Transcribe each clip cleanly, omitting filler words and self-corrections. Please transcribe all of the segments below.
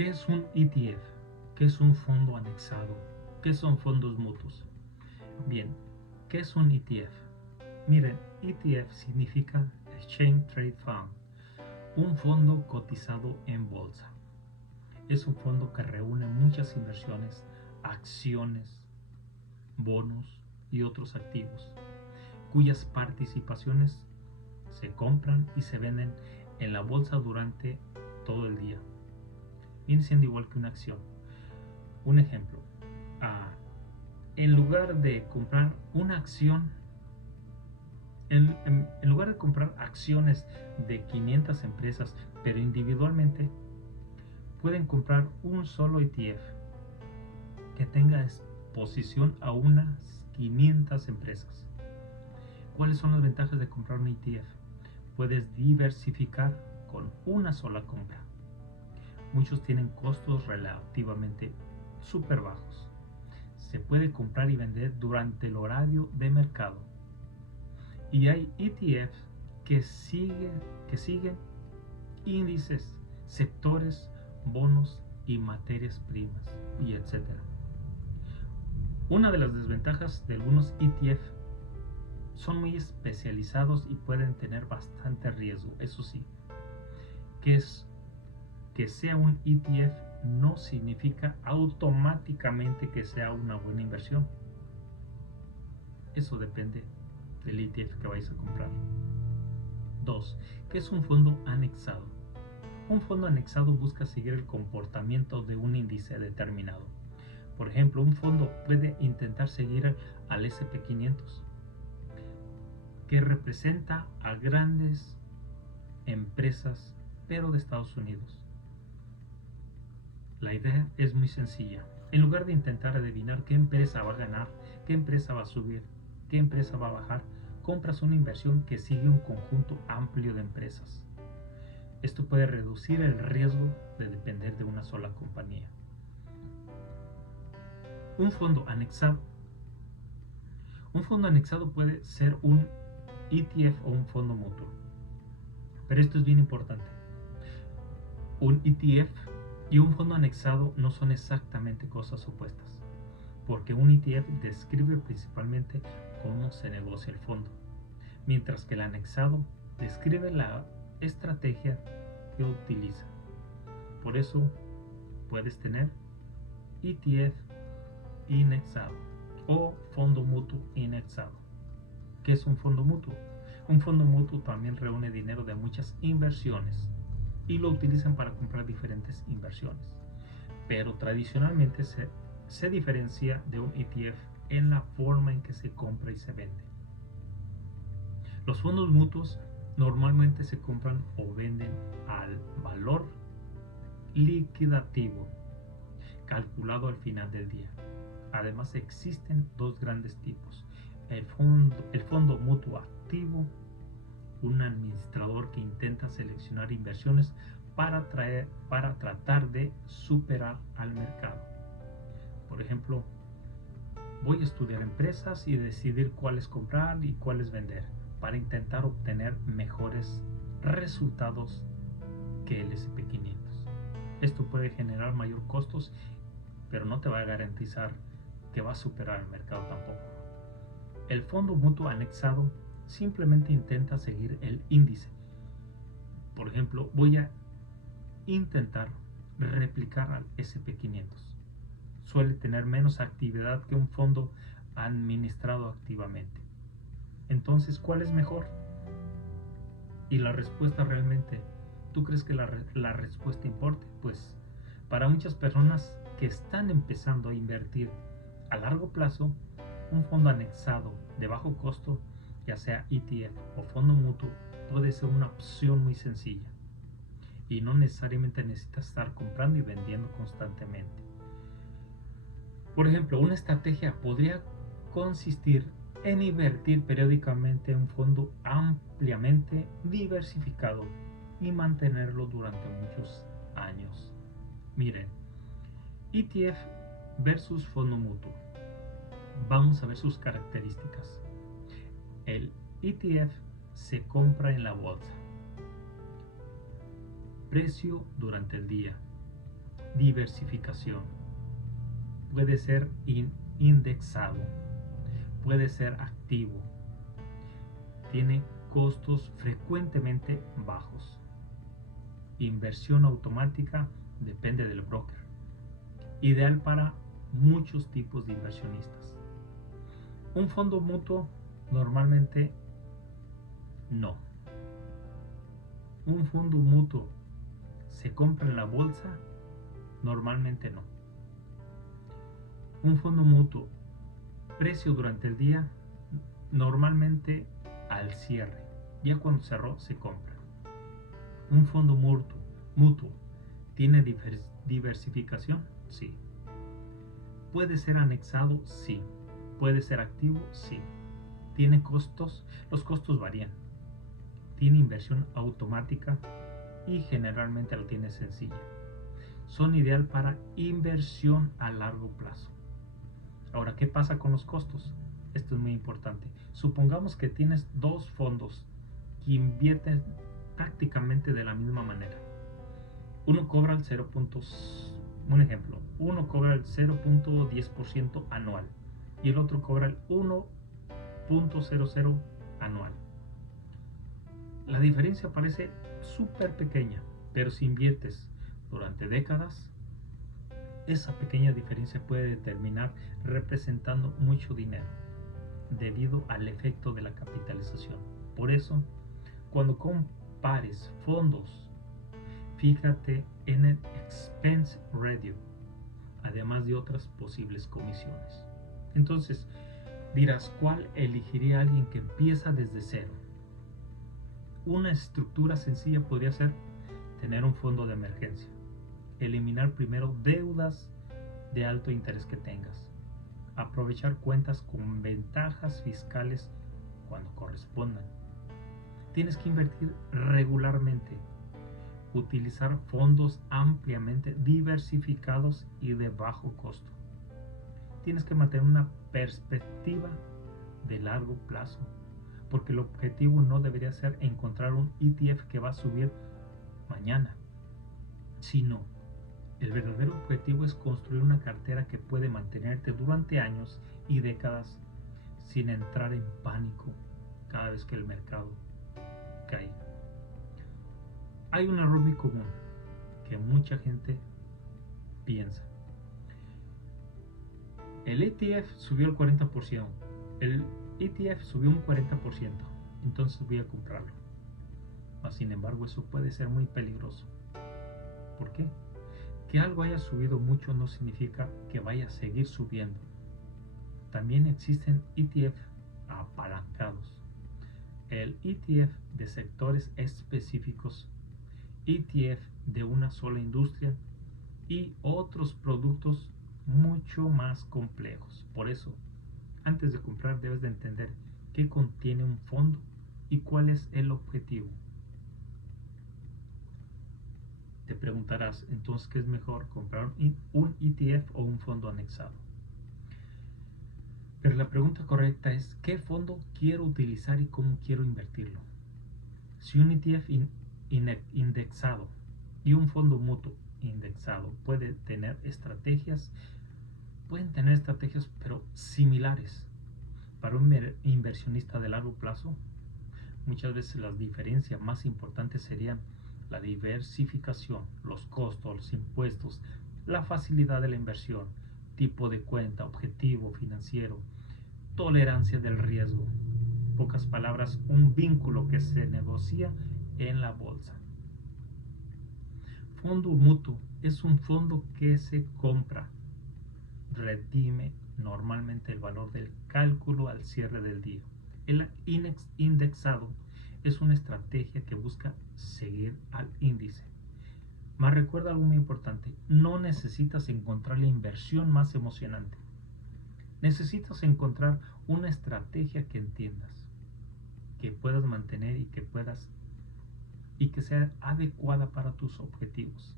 ¿Qué es un ETF? ¿Qué es un fondo anexado? ¿Qué son fondos mutuos? Bien, ¿qué es un ETF? Miren, ETF significa Exchange Trade Fund, un fondo cotizado en bolsa. Es un fondo que reúne muchas inversiones, acciones, bonos y otros activos, cuyas participaciones se compran y se venden en la bolsa durante todo el día. Viene siendo igual que una acción. Un ejemplo, en lugar de comprar una acción, en lugar de comprar acciones de 500 empresas, pero individualmente, pueden comprar un solo ETF que tenga exposición a unas 500 empresas. ¿Cuáles son las ventajas de comprar un ETF? Puedes diversificar con una sola compra. Muchos tienen costos relativamente súper bajos. Se puede comprar y vender durante el horario de mercado. Y hay ETFs que siguen índices, sectores, bonos y materias primas, y etc. Una de las desventajas de algunos ETF son muy especializados y pueden tener bastante riesgo. Eso sí, que sea un ETF no significa automáticamente que sea una buena inversión. Eso depende del ETF que vais a comprar. 2. ¿Qué es un fondo anexado? Un fondo anexado busca seguir el comportamiento de un índice determinado. Por ejemplo, un fondo puede intentar seguir al SP500, que representa a grandes empresas, pero de Estados Unidos. La idea es muy sencilla. En lugar de intentar adivinar qué empresa va a ganar, qué empresa va a subir, qué empresa va a bajar, compras una inversión que sigue un conjunto amplio de empresas. Esto puede reducir el riesgo de depender de una sola compañía. Un fondo anexado. Un fondo anexado puede ser un ETF o un fondo mutuo. Pero esto es bien importante. Un ETF y un fondo anexado no son exactamente cosas opuestas, porque un ETF describe principalmente cómo se negocia el fondo, mientras que el anexado describe la estrategia que utiliza. Por eso puedes tener ETF indexado o fondo mutuo indexado. ¿Qué es un fondo mutuo? Un fondo mutuo también reúne dinero de muchas inversiones y lo utilizan para comprar diferentes inversiones, pero tradicionalmente se diferencia de un ETF en la forma en que se compra y se vende. Los fondos mutuos normalmente se compran o venden al valor liquidativo calculado al final del día. Además existen dos grandes tipos: el fondo mutuo activo, un administrador que intenta seleccionar inversiones para tratar de superar al mercado. Por ejemplo, voy a estudiar empresas y decidir cuáles comprar y cuáles vender para intentar obtener mejores resultados que el SP500. Esto puede generar mayor costos, pero no te va a garantizar que va a superar el mercado tampoco. El fondo mutuo anexado simplemente intenta seguir el índice. Por ejemplo, voy a intentar replicar al SP500. Suele tener menos actividad que un fondo administrado activamente. Entonces, ¿cuál es mejor? Y la respuesta realmente, ¿tú crees que la respuesta importe? Pues para muchas personas que están empezando a invertir a largo plazo, un fondo anexado de bajo costo, ya sea ETF o fondo mutuo, puede ser una opción muy sencilla y no necesariamente necesitas estar comprando y vendiendo constantemente. Por ejemplo, una estrategia podría consistir en invertir periódicamente en un fondo ampliamente diversificado y mantenerlo durante muchos años. Miren, ETF versus fondo mutuo. Vamos a ver sus características. El ETF se compra en la bolsa. Precio durante el día. diversificación. Puede ser indexado, puede ser activo, tiene costos frecuentemente bajos. Inversión automática depende del broker. Ideal para muchos tipos de inversionistas. Un fondo mutuo normalmente no. Un fondo mutuo se compra en la bolsa, normalmente no. Un fondo mutuo, precio durante el día, normalmente al cierre. Ya cuando cerró se compra. Un fondo mutuo ¿tiene diversificación? Sí. ¿Puede ser anexado? Sí. ¿Puede ser activo? Sí. ¿Tiene costos? Los costos varían. ¿Tiene inversión automática? Y generalmente lo tiene sencilla. Son ideal para inversión a largo plazo. Ahora, ¿qué pasa con los costos? Esto es muy importante. Supongamos que tienes dos fondos que invierten prácticamente de la misma manera. Uno cobra el 0. Un ejemplo, uno cobra el 0.10% anual y el otro cobra el 1.00 anual. La diferencia parece súper pequeña, pero si inviertes durante décadas, esa pequeña diferencia puede terminar representando mucho dinero debido al efecto de la capitalización. Por eso, cuando compares fondos, fíjate en el expense ratio, además de otras posibles comisiones. Entonces, dirás, ¿cuál elegiría alguien que empieza desde cero? Una estructura sencilla podría ser tener un fondo de emergencia, eliminar primero deudas de alto interés que tengas, aprovechar cuentas con ventajas fiscales cuando correspondan. Tienes que invertir regularmente, utilizar fondos ampliamente diversificados y de bajo costo. Tienes que mantener una perspectiva de largo plazo, porque el objetivo no debería ser encontrar un ETF que va a subir mañana, sino el verdadero objetivo es construir una cartera que puede mantenerte durante años y décadas sin entrar en pánico cada vez que el mercado cae. Hay un error muy común que mucha gente piensa. El ETF subió el 40%, el ETF subió un 40%, entonces voy a comprarlo. Mas, sin embargo, eso puede ser muy peligroso. ¿Por qué? Que algo haya subido mucho no significa que vaya a seguir subiendo. También existen ETF apalancados, el ETF de sectores específicos, ETF de una sola industria y otros productos mucho más complejos. Por eso, antes de comprar debes de entender qué contiene un fondo y cuál es el objetivo. Te preguntarás, entonces, ¿qué es mejor, comprar un ETF o un fondo anexado? Pero la pregunta correcta es, ¿qué fondo quiero utilizar y cómo quiero invertirlo? Si un ETF indexado y un fondo mutuo indexado pueden tener estrategias pero similares para un inversionista de largo plazo, muchas veces las diferencias más importantes serían la diversificación, los costos, los impuestos, la facilidad de la inversión, tipo de cuenta, objetivo financiero, tolerancia del riesgo. En pocas palabras, un vínculo que se negocia en la bolsa. Fondo mutuo es un fondo que se compra, redime normalmente el valor del cálculo al cierre del día. El indexado es una estrategia que busca seguir al índice. Mas recuerda algo muy importante, no necesitas encontrar la inversión más emocionante. Necesitas encontrar una estrategia que entiendas, que puedas mantener y que sea adecuada para tus objetivos.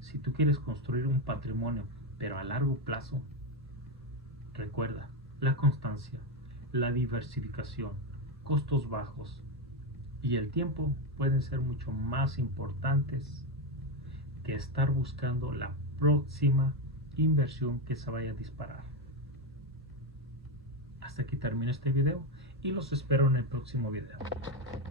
Si tú quieres construir un patrimonio, pero a largo plazo, recuerda, la constancia, la diversificación, costos bajos y el tiempo pueden ser mucho más importantes que estar buscando la próxima inversión que se vaya a disparar. Hasta aquí termino este video y los espero en el próximo video.